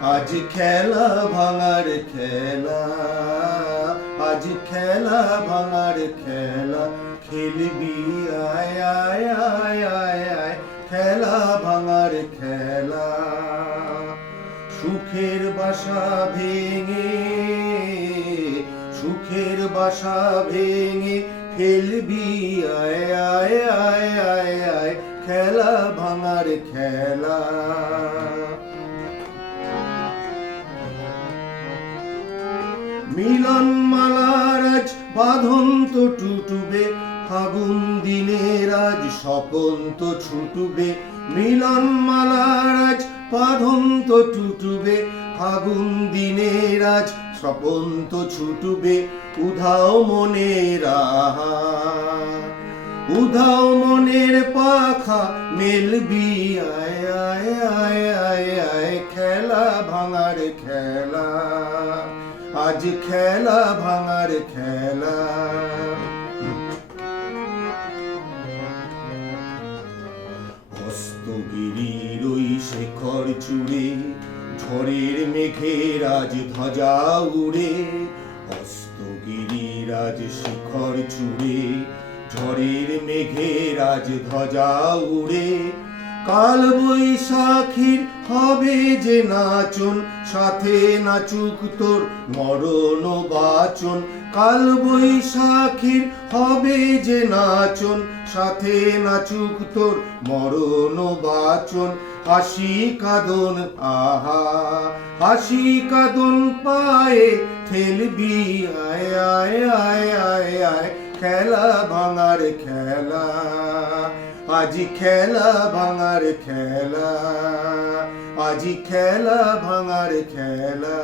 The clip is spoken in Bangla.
আজ খেলা ভাঙার খেলা, আজ খেলা ভাঙার খেলা, খেলবি, আয় আয় আয় আয় আয়, খেলা ভাঙার খেলা। সুখের বাসা ভেঙে, সুখের বাসা ভেঙে ফেলবি আয় আয় আয় আয় আয়, খেলা ভাঙার খেলা। মিলন মালার আজ বাঁধন তো টুটুবে, ফাগুন দিনের আজ স্বপন তো ছুটুবে। মিলন মালার আজ বাঁধন তো টুটুবে, ফাগুন দিনের আজ স্বপন তো ছুটুবে। উধাও মনের উধাও মনের পাখা মেলবি আয়। আজ খেলা ভাঙার খেলা। হস্তগিরির ওই শেখর চূড়ে, ঝড়ের মেঘের আজ ধ্বজা উড়ে। হস্তগিরির আজ শিখর চূড়ে, ঝড়ের মেঘের আজ ধ্বজা উড়ে। কাল বৈশাখীর হবে যে নাচন, সাথে নাচুক তোর মরণ বাচন। কাল বৈশাখীর হবে যে নাচন, সাথে নাচুক তোর মরণ বাচন। হাসি কাদন, আহা, হাসি কাদন পায়ে ঠেলবি, আয় আয় আয় আয় আয়। খেলা ভাঙার খেলা আজি খেলা ভাঙার খেলা আজি খেলা ভাঙার খেলা।